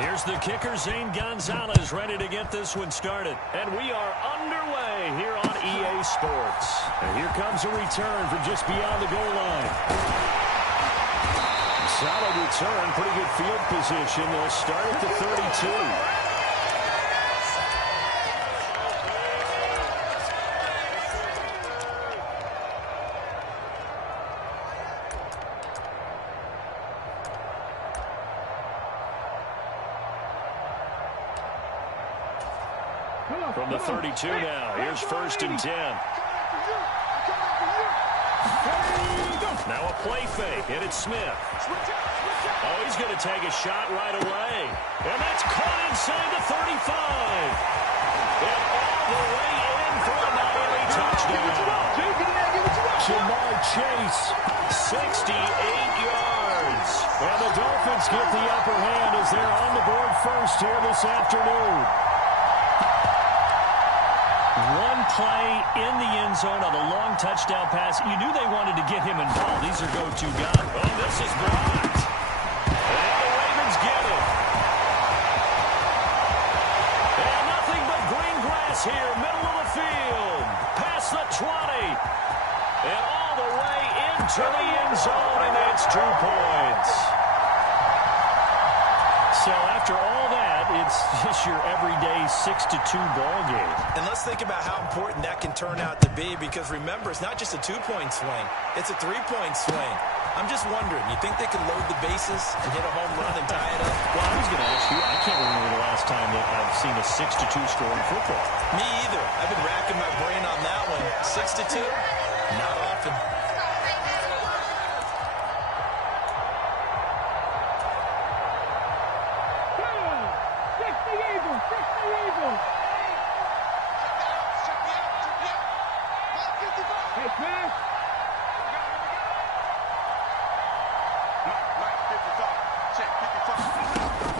Here's the kicker, Zane Gonzalez, ready to get this one started. And we are underway here on EA Sports. And here comes a return from just beyond the goal line. Solid return, pretty good field position. They'll start at the 32. From the 32 now, here's 1st and 10. Now a play fake, and it's Smith. Oh, he's going to take a shot right away. And that's caught inside the 35. And all the way in for a Miami touchdown. Jamar Chase, 68 yards. And the Dolphins get the upper hand as they're on the board first here this afternoon. One play in the end zone on a long touchdown pass. You knew they wanted to get him involved. These are go-to guys. Oh, this is blocked. And the Ravens get it. And nothing but green grass here, middle of the field. Past the 20. And all the way into the end zone, and it's 2 points. So after all that, it's just your everyday 6-2 ball game. And let's think about how important that can turn out to be, because remember, it's not just a 2-point swing. It's a 3-point swing. I'm just wondering, you think they can load the bases and hit a home run and tie it up? Well, I was going to ask you, I can't remember the last time that I've seen a 6-2 score in football. Me either. I've been racking my brain on that one. 6-2? Not often.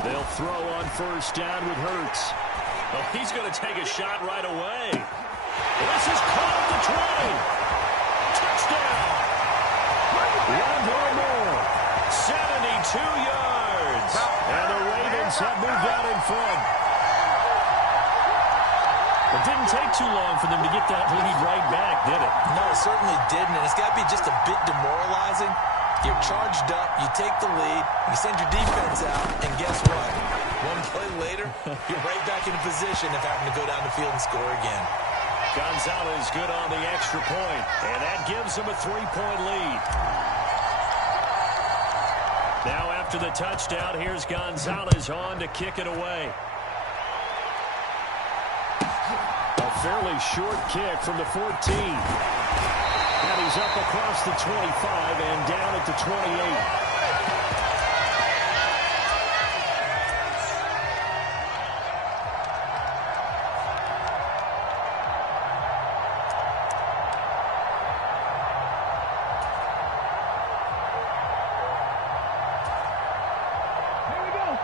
They'll throw on 1st down with Hurts. Oh, he's going to take a shot right away. This is caught at the 20. Touchdown. One more. 72 yards. And the Ravens have moved out in front. It didn't take too long for them to get that lead right back, did it? No, it certainly didn't, and it's got to be just a bit demoralizing. You're charged up, you take the lead, you send your defense out, and guess what? One play later, you're right back in a position of having to go down the field and score again. Gonzalez good on the extra point, and that gives them a 3-point lead. Now after the touchdown, here's Gonzalez on to kick it away. Fairly short kick from the 14. And he's up across the 25 and down at the 28.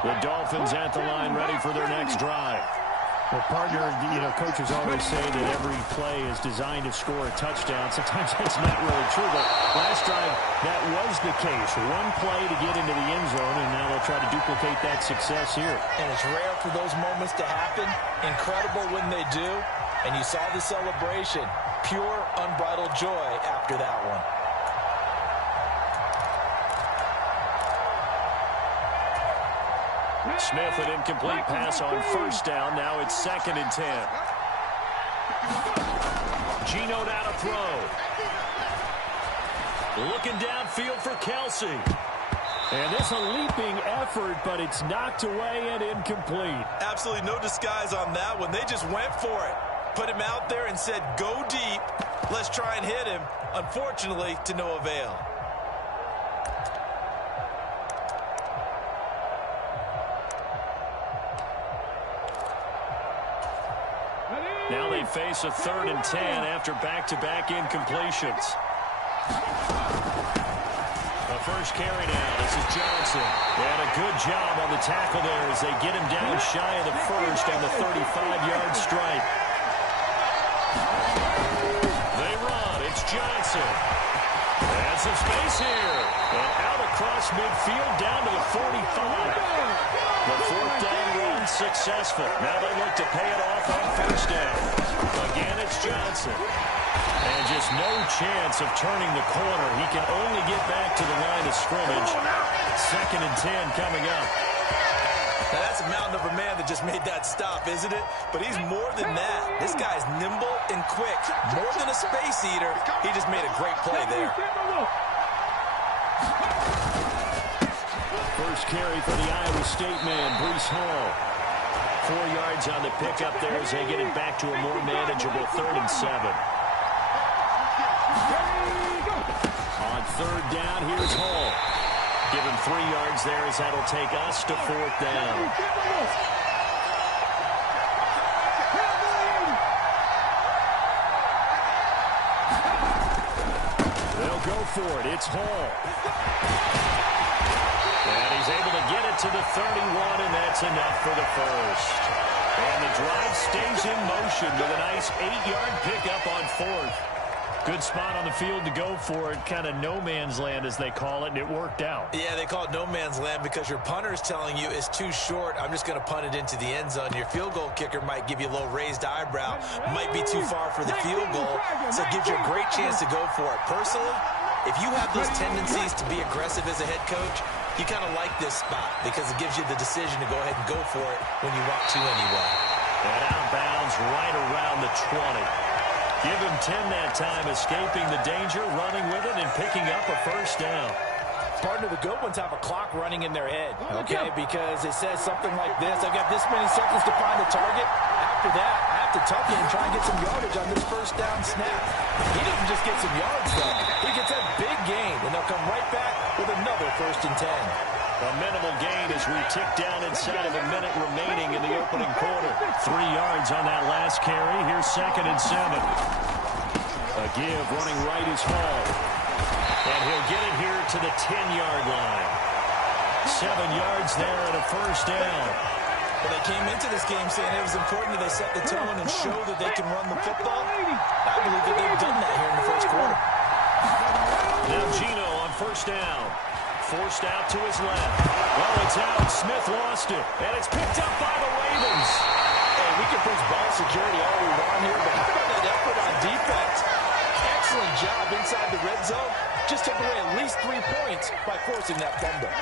The Dolphins at the line, ready for their next drive. Well, partner, coaches always say that every play is designed to score a touchdown. Sometimes that's not really true, but last drive, that was the case. One play to get into the end zone, and now they'll try to duplicate that success here. And it's rare for those moments to happen. Incredible when they do. And you saw the celebration. Pure, unbridled joy after that one. Smith, an incomplete pass on 1st down. Now it's 2nd and 10. Geno now to throw. Looking downfield for Kelsey. And it's a leaping effort, but it's knocked away and incomplete. Absolutely no disguise on that one. They just went for it. Put him out there and said, go deep. Let's try and hit him. Unfortunately, to no avail. Now they face a 3rd and 10 after back-to-back incompletions. The first carry now. This is Johnson. And a good job on the tackle there as they get him down shy of the first on the 35-yard stripe. They run. It's Johnson. And some space here. And out across midfield down to the 45. The fourth down run successful. Now they look to pay it off on first down. Again, it's Johnson. And just no chance of turning the corner. He can only get back to the line of scrimmage. 2nd and 10 coming up. Now that's a mountain of a man that just made that stop, isn't it? But he's more than that. This guy's nimble and quick. More than a space eater. He just made a great play there. First carry for the Iowa State man, Breece Hall. 4 yards on the pickup there as they get it back to a more manageable 3rd and 7. On 3rd down, here's Hall. Give him 3 yards there as that'll take us to 4th down. They'll go for it. It's Hall. And he's able to get it to the 31, and that's enough for the first. And the drive stays in motion with a nice 8-yard pickup on 4th. Good spot on the field to go for it. Kind of no man's land, as they call it, and it worked out. Yeah, they call it no man's land because your punter is telling you it's too short. I'm just going to punt it into the end zone. Your field goal kicker might give you a little raised eyebrow. Might be too far for the field goal, so it gives you a great chance to go for it. Personally, if you have those tendencies to be aggressive as a head coach, you kind of like this spot because it gives you the decision to go ahead and go for it when you want to anyway. And outbounds right around the 20. Give him 10 that time, escaping the danger, running with it, and picking up a first down. Partner, the good ones have a clock running in their head, okay? Because it says something like this. I've got this many seconds to find the target. After that, I have to tuck in and try and get some yardage on this first down snap. He doesn't just get some yards, though. He gets a big gain, and they'll come right back with another 1st and 10. A minimal gain as we tick down inside of a minute remaining in the opening quarter. 3 yards on that last carry. Here's 2nd and 7. A give running right is Hall. And he'll get it here to the 10-yard line. 7 yards there and a first down. Well, they came into this game saying it was important that they set the tone and show that they can run the football. I believe that they've done that here in the first quarter. Now Gino on first down. Forced out to his left. Well, it's out. Smith lost it. And it's picked up by the Ravens. Hey, we can push ball security all we want here, but how about that effort on defense? Excellent job inside the red zone. Just took away at least 3 points by forcing that fumble.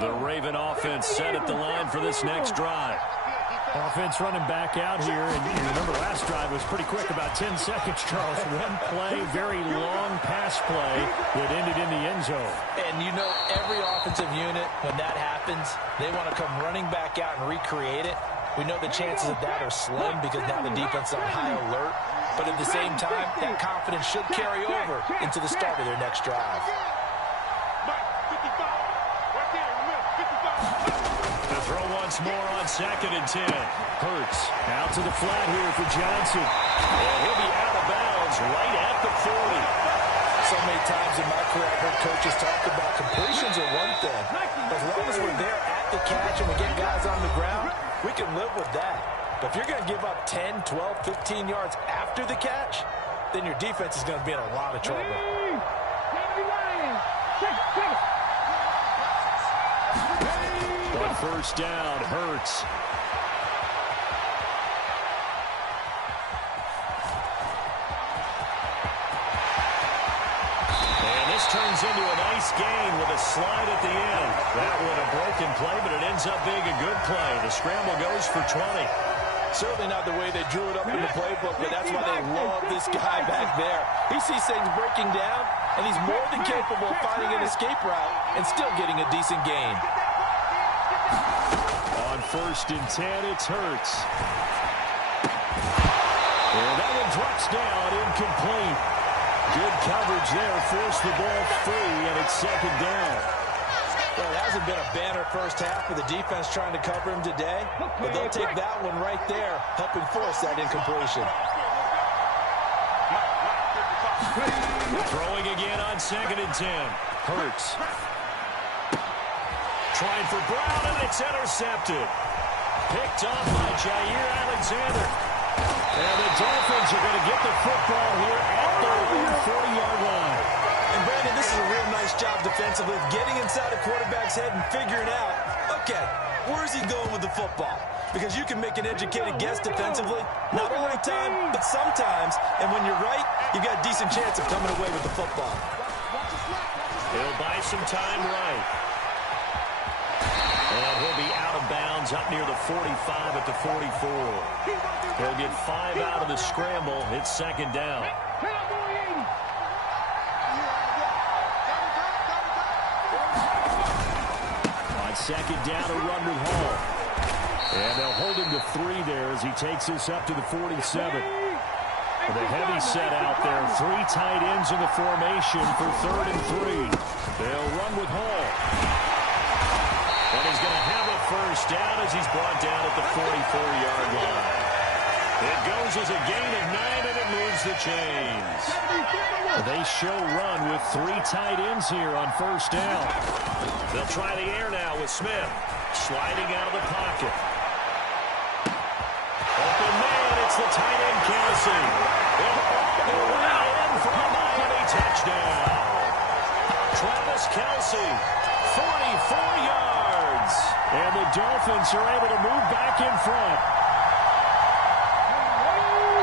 The Raven offense set at the line for this next drive. Offense running back out here, and you remember last drive was pretty quick, about 10 seconds, Charles. One play, very long pass play that ended in the end zone. And you know every offensive unit, when that happens, they want to come running back out and recreate it. We know the chances of that are slim because now the defense is on high alert. But at the same time, that confidence should carry over into the start of their next drive. Throw once more on 2nd and 10. Hurts out to the flat here for Johnson. And he'll be out of bounds right at the 40. So many times in my career, I've heard coaches talk about completions are one thing. As long as we're there at the catch and we get guys on the ground, we can live with that. But if you're going to give up 10, 12, 15 yards after the catch, then your defense is going to be in a lot of trouble. On first down, Hurts. And this turns into a nice gain with a slide at the end. That one a broken play, but it ends up being a good play. The scramble goes for 20. Certainly not the way they drew it up in the playbook, but that's why they love this guy back there. He sees things breaking down, and he's more than capable of finding an escape route and still getting a decent gain. On 1st and 10, it's Hurts. And that one drops down, incomplete. Good coverage there, forced the ball free, and it's 2nd down. Well, it hasn't been a banner first half for the defense trying to cover him today, but they'll take that one right there, helping force that incompletion. Throwing again on 2nd and 10. Hurts. Trying for Brown, and it's intercepted. Picked off by Jair Alexander. And the Dolphins are going to get the football here at their own 40-yard line. And Brandon, this is a real nice job defensively of getting inside a quarterback's head and figuring out, okay, where's he going with the football? Because you can make an educated guess defensively, not all the time, but sometimes. And when you're right, you've got a decent chance of coming away with the football. He'll buy some time right. And he'll be out of bounds up near the 45 at the 44. He'll get 5 out of the scramble. It's second down. On second down, a run with Hall. And they'll hold him to 3 there as he takes this up to the 47. With a heavy set out there, 3 tight ends in the formation for 3rd and 3. They'll run with Hall. And he's going to have a first down as he's brought down at the 44-yard line. It goes as a gain of 9, and it moves the chains. They show run with 3 tight ends here on first down. They'll try the air now with Smith. Sliding out of the pocket. Open man, it's the tight end Kelsey. Right in for a Miami touchdown. Travis Kelsey, 44 yards. And the Dolphins are able to move back in front.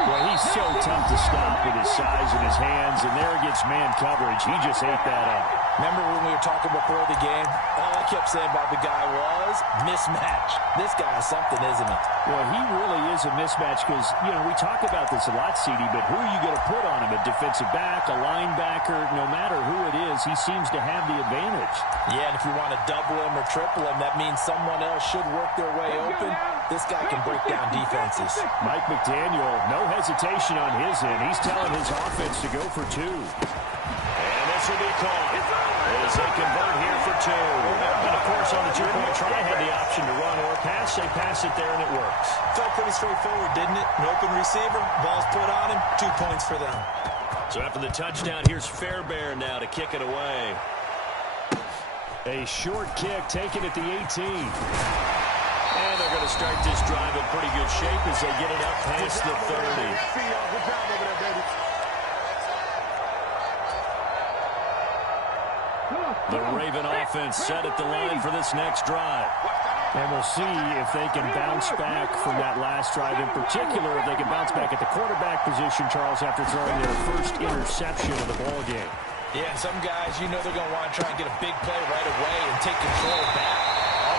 Well, he's so tough to stop with his size and his hands, and there against man coverage, he just ate that up. Remember when we were talking before the game? All I kept saying about the guy was mismatch. This guy is something, isn't he? Well, he really is a mismatch because, you know, we talk about this a lot, CD, but who are you going to put on him? A defensive back, a linebacker, no matter who it is, he seems to have the advantage. Yeah, and if you want to double him or triple him, that means someone else should work their way open. This guy can break down defenses. Mike McDaniel, no hesitation on his end. He's telling his offense to go for 2. And this will be caught as they convert here for 2. And, of course, on the 2-point try, had the option to run or pass. They pass it there, and it works. Felt pretty straightforward, didn't it? An open receiver, ball's put on him, 2 points for them. So after the touchdown, here's Fairbairn now to kick it away. A short kick taken at the 18. And they're going to start this drive in pretty good shape as they get it up past the 30. The Raven offense set at the line for this next drive. And we'll see if they can bounce back from that last drive. In particular, if they can bounce back at the quarterback position, Charles, after throwing their first interception of the ball game. Yeah, some guys, you know they're going to want to try and get a big play right away and take control back.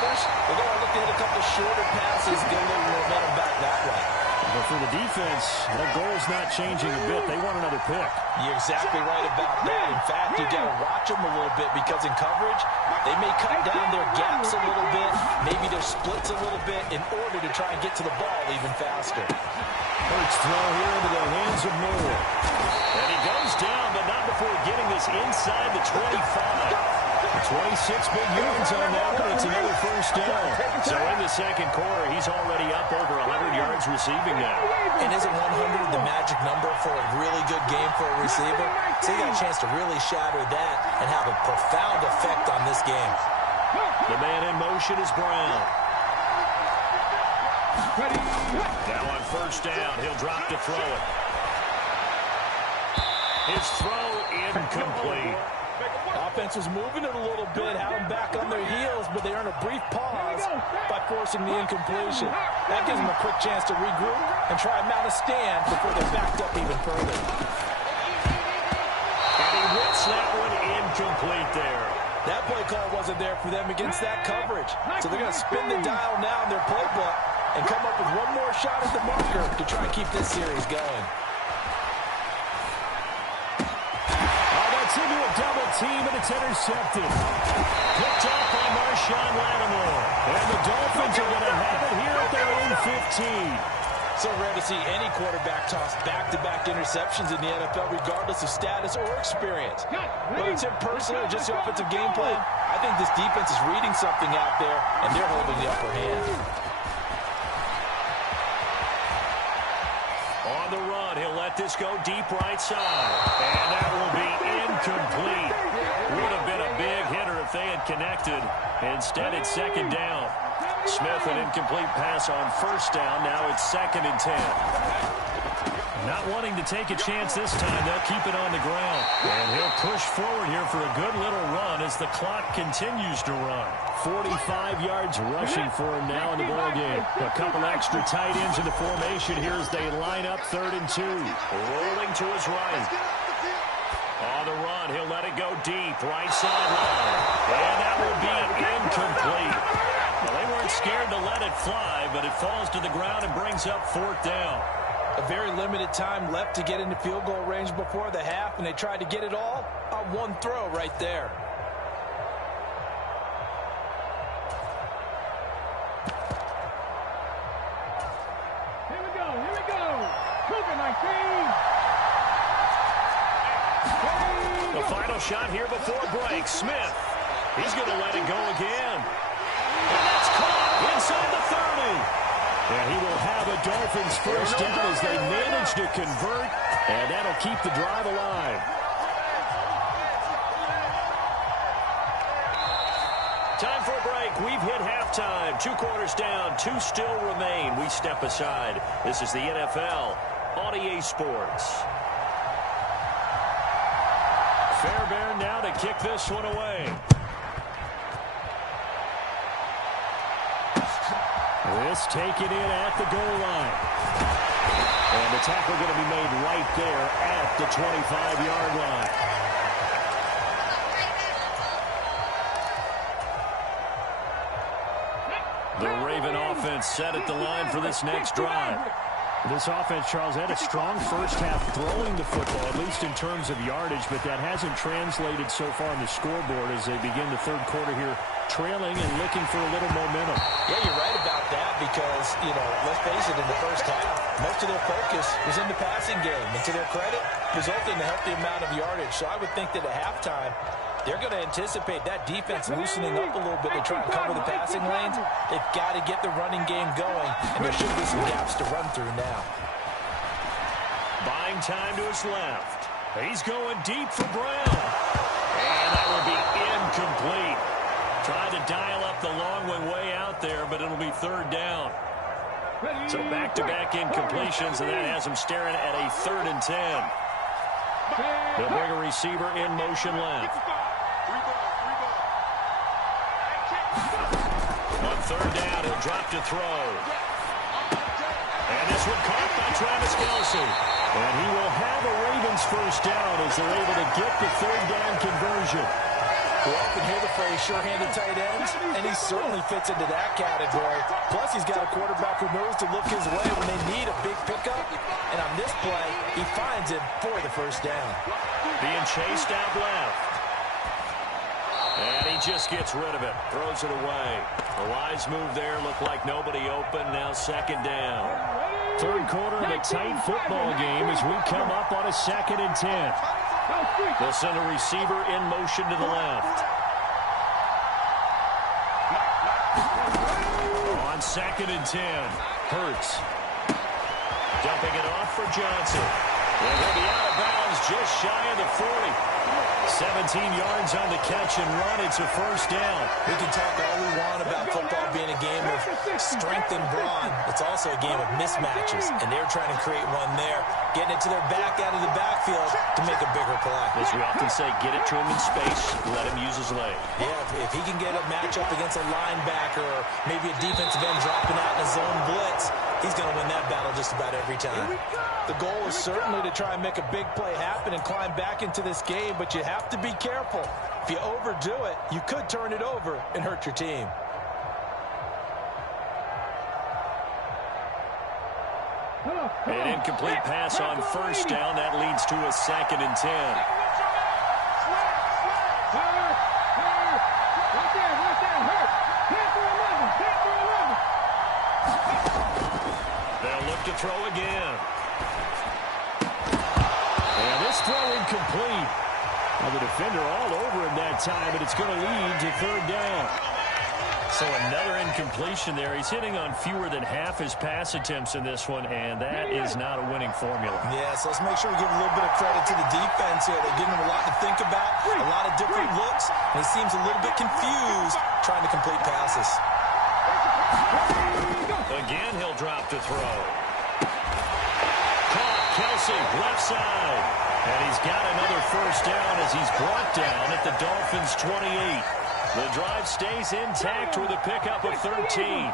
Others, they're going to look to hit a couple shorter passes, get a little momentum back that way. But for the defense, their goal's not changing a bit. They want another pick. You're exactly right about that. In fact, you got to watch them a little bit because in coverage, they may cut down their gaps a little bit, maybe their splits a little bit in order to try and get to the ball even faster. Hurts throw here into the hands of Moore. And he goes down, but not before getting this inside the 25. 26 big yards on that one. It's another first down. So in the second quarter, he's already up over 100 yards receiving now. And isn't 100 the magic number for a really good game for a receiver? So you got a chance to really shatter that and have a profound effect on this game. The man in motion is Brown. Now on first down, he'll drop to throw it. His throw incomplete. Offense was moving it a little bit, had them back on their heels, but they earn a brief pause by forcing the incompletion. That gives them a quick chance to regroup and try and mount a stand before they're backed up even further. And he whips that one incomplete there. That play call wasn't there for them against that coverage. So they're going to spin the dial now in their playbook and come up with one more shot at the marker to try and keep this series going. Into a double team, and it's intercepted. Picked up by Marshawn Lattimore. And the Dolphins are going to have it here at their own 15. So rare to see any quarterback toss back-to-back interceptions in the NFL, regardless of status or experience. Whether it's him personally or just the offensive game plan, I think this defense is reading something out there, and they're holding the upper hand. On the run, he'll let this go deep right side. And that will be incomplete. Would have been a big hitter if they had connected. Instead, it's second down. Smith, an incomplete pass on first down. Now it's 2nd and 10. Not wanting to take a chance this time. They'll keep it on the ground. And he'll push forward here for a good little run as the clock continues to run. 45 yards rushing for him now in the ball game. A couple extra tight ends in the formation here as they line up 3rd and 2. Rolling to his right. On the run, he'll let it go deep, right sideline. And that will be incomplete. Well, they weren't scared to let it fly, but it falls to the ground and brings up 4th down. A very limited time left to get into field goal range before the half, and they tried to get it all on one throw right there. Here we go. Cougar 19. The final shot here before break. Smith, he's going to let it go again. And that's caught inside the 30. And he will have a Dolphins first down as they manage to convert, and that'll keep the drive alive. Time for a break. We've hit halftime. 2 quarters down, 2 still remain. We step aside. This is the NFL on EA Sports. Fairbairn now to kick this one away. This taken in at the goal line. And the tackle going to be made right there at the 25-yard line. The Raven offense set at the line for this next drive. This offense, Charles, had a strong first half throwing the football, at least in terms of yardage, but that hasn't translated so far on the scoreboard as they begin the 3rd quarter here, trailing and looking for a little momentum. Yeah, you're right about that because, let's face it, in the first half, most of their focus was in the passing game. And to their credit, resulted in a healthy amount of yardage. So I would think that at halftime, they're going to anticipate that defense loosening up a little bit to try and cover the passing lanes. They've got to get the running game going, and there should be some gaps to run through now. Buying time to his left. He's going deep for Brown. And that will be incomplete. Trying to dial up the long one way out there, but it'll be 3rd down. So back-to-back incompletions, and that has him staring at a 3rd and 10. They'll bring a receiver in motion left. On 3rd down, he'll drop to throw. And this one caught by Travis Kelce. And he will have a Ravens first down as they're able to get the 3rd down conversion. We often hear the phrase sure-handed tight ends, and he certainly fits into that category. Plus, he's got a quarterback who knows to look his way when they need a big pickup. And on this play, he finds him for the first down. Being chased out left. And he just gets rid of it. Throws it away. The wise move there. Looked like nobody open. Now 2nd down. 3rd quarter of a tight football game as we come up on a 2nd and 10. They'll send a receiver in motion to the left. On 2nd and 10. Hurts. Dumping it off for Johnson. And he'll be out of bounds just shy of the 40. 17 yards on the catch and run. It's a first down. We can talk all we want about football being a game of strength and brawn. It's also a game of mismatches, and they're trying to create one there, getting it to their back out of the backfield to make a bigger play. As we often say, get it to him in space, let him use his leg. Yeah, if he can get a matchup against a linebacker or maybe a defensive end dropping out in a zone blitz, he's going to win that battle just about every time. The goal is certainly to try and make a big play happen and climb back into this game, but you have to be careful. If you overdo it, you could turn it over and hurt your team. An incomplete pass on first down. That leads to a 2nd and 10. They'll look to throw again. And this throw incomplete. Well, the defender all over him that time, but it's going to lead to 3rd down. So another incompletion there. He's hitting on fewer than half his pass attempts in this one, and that is not a winning formula. Yeah, so let's make sure we give a little bit of credit to the defense here. They're giving him a lot to think about, a lot of different looks, and he seems a little bit confused trying to complete passes. Again, he'll drop to throw. Caught, Kelsey, left side. And he's got another first down as he's brought down at the Dolphins' 28. The drive stays intact with a pickup of 13.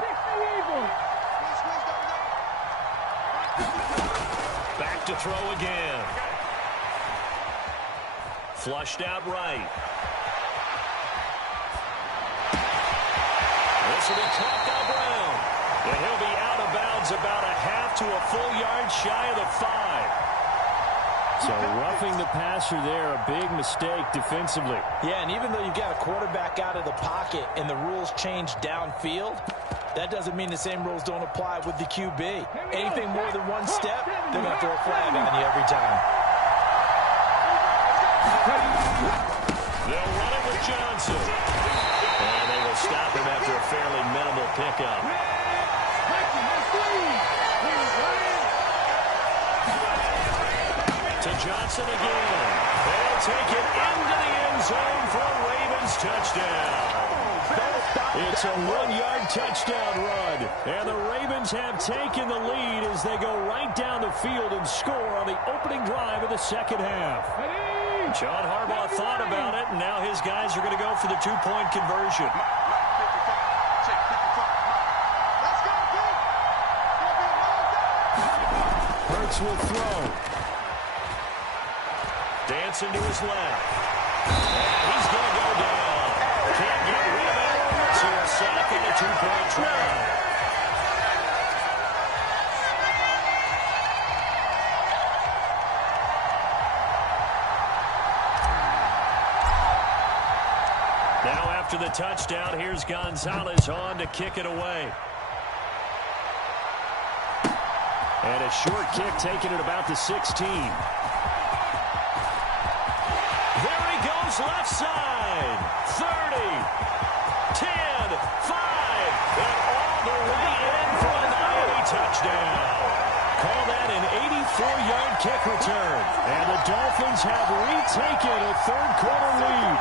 Back to throw again. Flushed out right. This will be caught by Brown. And he'll be out of bounds about a half to a full yard shy of the 5. So roughing the passer there, a big mistake defensively. Yeah, and even though you've got a quarterback out of the pocket and the rules change downfield, that doesn't mean the same rules don't apply with the QB. Anything more than one step, they're going to throw a flag on you every time. They'll run it with Johnson. And they will stop him after a fairly minimal pickup. To Johnson again. They'll take it into the end zone for a Ravens touchdown. It's a 1-yard touchdown run. And the Ravens have taken the lead as they go right down the field and score on the opening drive of the second half. John Harbaugh thought about it, and now his guys are going to go for the two-point conversion. Hurts will throw. Dancing to his left. He's going to go down. Can't get rid of it. So a sack and a two-point try. Now after the touchdown, here's Gonzalez on to kick it away. And a short kick taken at about the 16. There he goes left side. 30, 10, 5, and all the way in for a Miami touchdown. Call that an 84-yard kick return. And the Dolphins have retaken a third-quarter lead.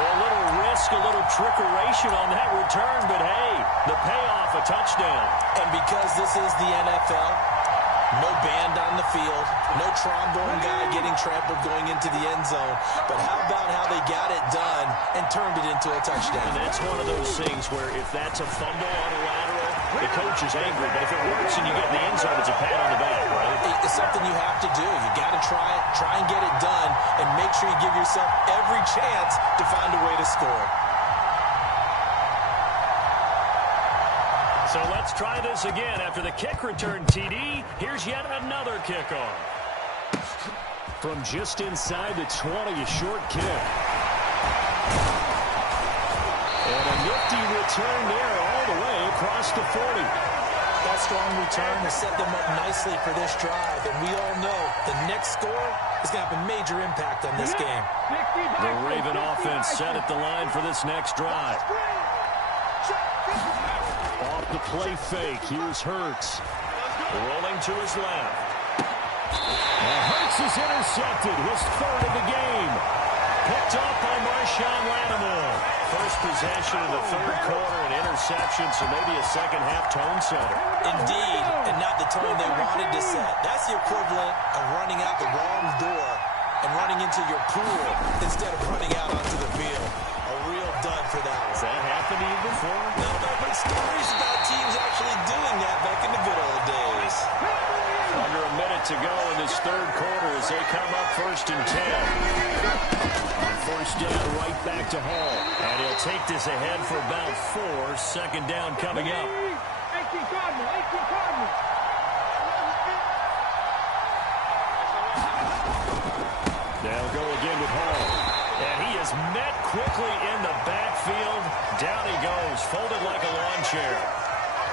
Well, a little risk, a little trickeration on that return, but hey, the payoff, a touchdown. And because this is the NFL, no band on the field, no trombone guy getting trampled going into the end zone. But how about how they got it done and turned it into a touchdown? And that's one of those things where if that's a fumble on a lateral, the coach is angry. But if it works and you get in the end zone, it's a pat on the back, right? It's something you have to do. You got to try and get it done, and make sure you give yourself every chance to find a way to score. So let's try this again. After the kick return, TD, here's yet another kickoff. From just inside the 20, a short kick. And a nifty return there all the way across the 40. That strong return has set them up nicely for this drive, and we all know the next score is going to have a major impact on this game. The Raven offense set at the line for this next drive. Off the play fake, here's Hurts. Rolling to his left. And Hurts is intercepted, his third of the game. Picked off by Marshawn Lattimore. First possession of the third quarter, an interception, so maybe a second-half tone setter. Indeed, and not the tone they wanted to set. That's the equivalent of running out the wrong door and running into your pool instead of running out onto the field. A real dud for that one. Has that happened to you before? No, but I've heard stories about teams actually doing that back in the good old days. Under a minute to go in this third quarter as they come up 1st and 10. First down, right back to Hall. And he'll take this ahead for about 4. Second down coming up. 18 Cardinal. They'll go again with Hall. And he is met quickly in the backfield. Down he goes, folded like a lawn chair.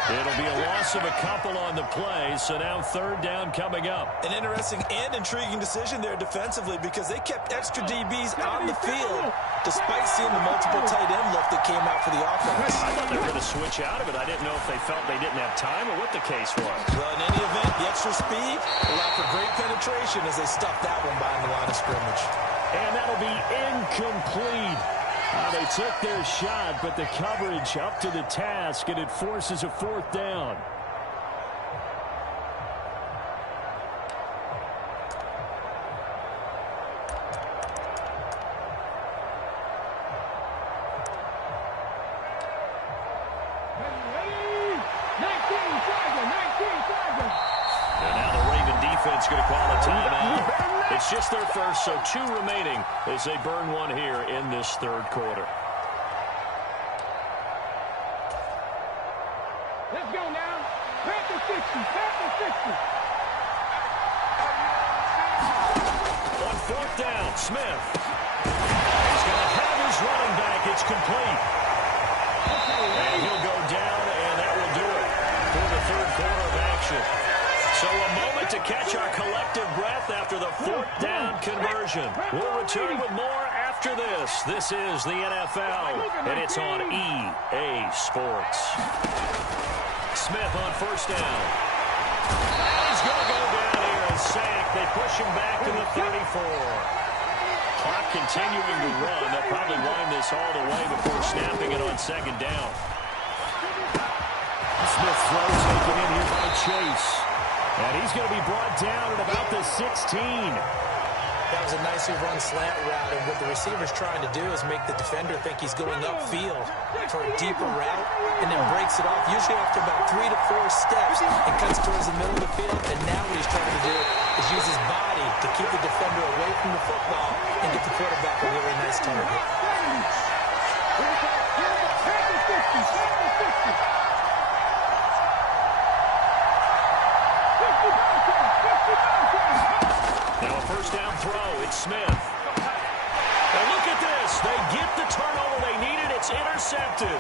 It'll be a loss of a couple on the play, so now third down coming up. An interesting and intriguing decision there defensively because they kept extra DBs on the field despite seeing the multiple tight end look that came out for the offense. I thought they were going to switch out of it. I didn't know if they felt they didn't have time or what the case was. Well, in any event, the extra speed allowed for great penetration as they stuffed that one behind the line of scrimmage. And that'll be incomplete. They took their shot, but the coverage up to the task, and it forces a fourth down. And now the Raven defense going to call a timeout. It's just their first, so 2 remaining as they burn one here in this third quarter. Let's go now. Panther 60. Panther 60. On fourth down, Smith. He's going to have his running back. It's complete. And he'll go down, and that will do it for the third quarter of action. So a moment to catch our collective breath after the fourth down conversion. We'll return with more after this. This is the NFL, and it's on EA Sports. Smith on first down. He's going to go down here and sack. They push him back to the 34. Clock continuing to run. They'll probably wind this all the way before snapping it on second down. Smith throw taken in here by Chase. And he's going to be brought down at about the 16. That was a nicely run slant route, and what the receiver's trying to do is make the defender think he's going upfield for a deeper route, and then breaks it off, usually after about 3 to 4 steps, and cuts towards the middle of the field. And now what he's trying to do is use his body to keep the defender away from the football and get the quarterback a really nice target. Now a first down throw. It's Smith. And look at this. They get the turnover they needed. It's intercepted.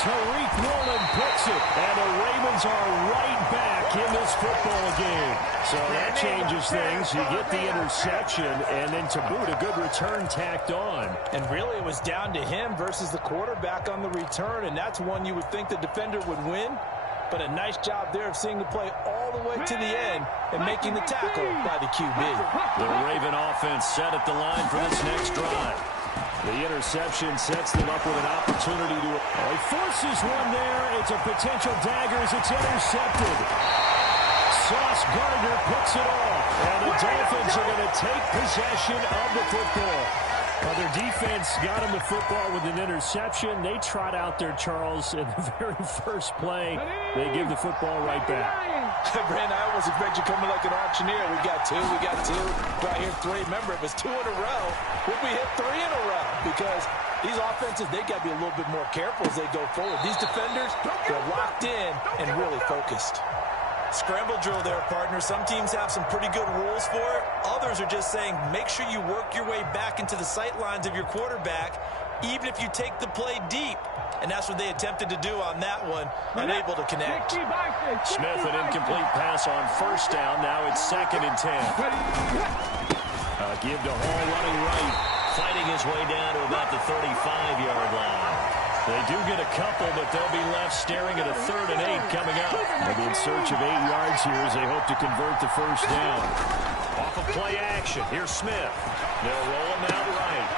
Tariq Woolen picks it, and the Ravens are right back in this football game. So that changes things. You get the interception, and then to boot, a good return tacked on. And really, it was down to him versus the quarterback on the return, and that's one you would think the defender would win. But a nice job there of seeing the play all the way to the end and making the tackle by the QB. The Raven offense set at the line for this next drive. The interception sets them up with an opportunity to... he forces one there. It's a potential dagger as it's intercepted. Sauce Gardner picks it off. And the Dolphins are going to take possession of the football. Their defense got him the football with an interception. They trot out there, Charles, in the very first play. They give the football right back. Brandon, I almost expect you coming like an auctioneer. We got two. Do I hear 3? Remember, it was 2 in a row. Would we hit 3 in a row? Because these offenses, they got to be a little bit more careful as they go forward. These defenders, they're locked in and really focused. Scramble drill there, partner. Some teams have some pretty good rules for it. Others are just saying make sure you work your way back into the sight lines of your quarterback, even if you take the play deep. And that's what they attempted to do on that one, unable to connect. Smith, an incomplete pass on first down. Now it's 2nd and 10. Give to Hall running right, fighting his way down to about the 35-yard line. They do get a couple, but they'll be left staring at a 3rd and 8 coming up. They'll be in search of 8 yards here as they hope to convert the first down. Off of play action, here's Smith. They'll roll him out right.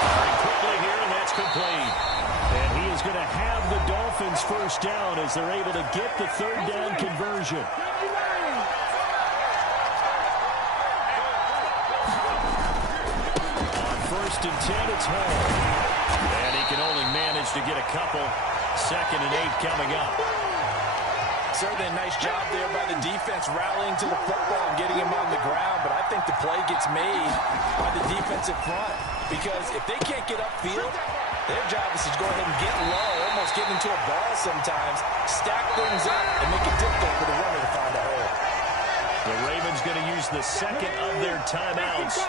Very quickly here, and that's complete. And he is going to have the Dolphins first down as they're able to get the 3rd down conversion. On 1st and 10, it's Hall. And he can only manage to get a couple. 2nd and 8 coming up. Certainly a nice job there by the defense rallying to the football and getting him on the ground, but I think the play gets made by the defensive front because if they can't get upfield, their job is to go ahead and get low, almost get into a ball sometimes, stack things up, and make it difficult for the runner to find a hole. The Ravens going to use the 2nd of their timeouts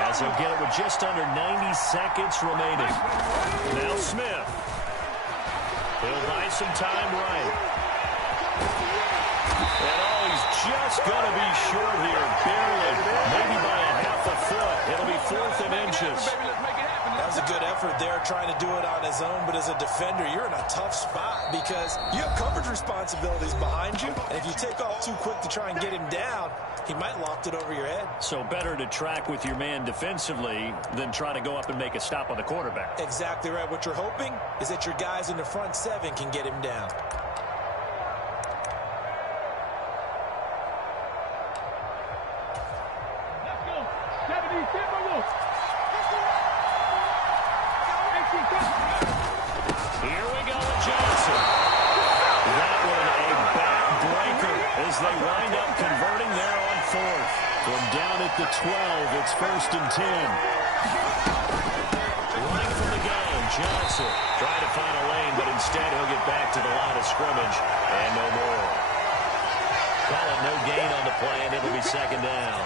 as they'll get it with just under 90 seconds remaining. Now Smith. He'll buy some time right. And he's just going to be short here, barely, maybe by a half a foot. It'll be 4th and inches. That was was a good effort there trying to do it on his own, but as a defender, you're in a tough spot because you have coverage responsibilities behind you, and if you take off too quick to try and get him down, he might loft it over your head. So better to track with your man defensively than try to go up and make a stop on the quarterback. Exactly right. What you're hoping is that your guys in the front seven can get him down. Let's go. 77 more. Here we go with Johnson. That one a backbreaker as they wind up converting there on fourth. From down at the 12, it's 1st and 10. Running from the gun, Johnson trying to find a lane, but instead he'll get back to the line of scrimmage and no more. Call it no gain on the play, and it'll be 2nd down.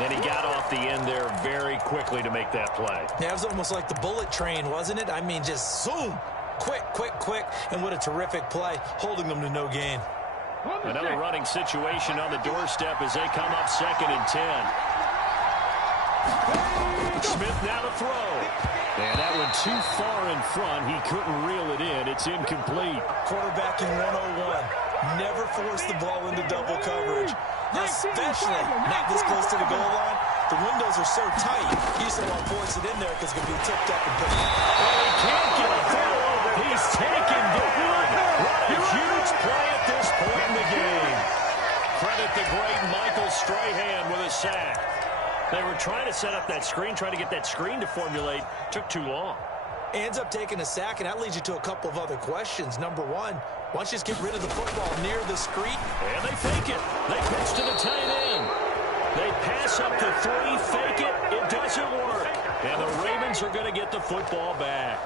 And he got off the end there very quickly to make that play. Yeah, it was almost like the bullet train, wasn't it? I mean, just zoom. Quick, quick, quick. And what a terrific play, holding them to no gain. Another running situation on the doorstep as they come up 2nd and 10. Smith now to throw. And that one too far in front. He couldn't reel it in. It's incomplete. Quarterbacking 101. Never force the ball into double coverage, especially not this close to the goal line. The windows are so tight, you just don't want to force it in there because it's going to be tipped up and put in. Oh, he can't get it through. He's taken down. What a huge play at this point in the game. Credit the great Michael Strahan with a sack. They were trying to set up that screen, trying to get that screen to formulate. Took too long. Ends up taking a sack, and that leads you to a couple of other questions. Number one, why don't you just get rid of the football near the screen? And they fake it. They pitch to the tight end. They pass up to 3, fake it. It doesn't work. And the Ravens are going to get the football back.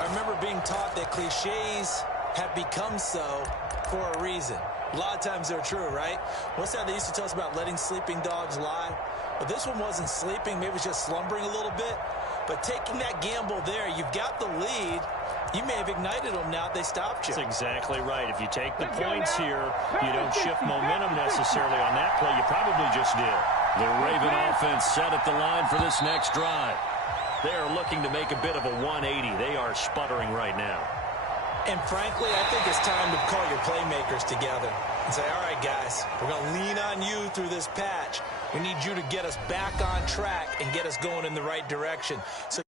I remember being taught that cliches have become so for a reason. A lot of times they're true, right? What's that they used to tell us about letting sleeping dogs lie? But this one wasn't sleeping. Maybe it was just slumbering a little bit. But taking that gamble there, you've got the lead. You may have ignited them now. They stopped you. That's exactly right. If you take the points here, you don't shift momentum necessarily on that play. You probably just did. The Raven offense set at the line for this next drive. They are looking to make a bit of a 180. They are sputtering right now. And frankly, I think it's time to call your playmakers together and say, all right, guys, we're going to lean on you through this patch. We need you to get us back on track and get us going in the right direction. So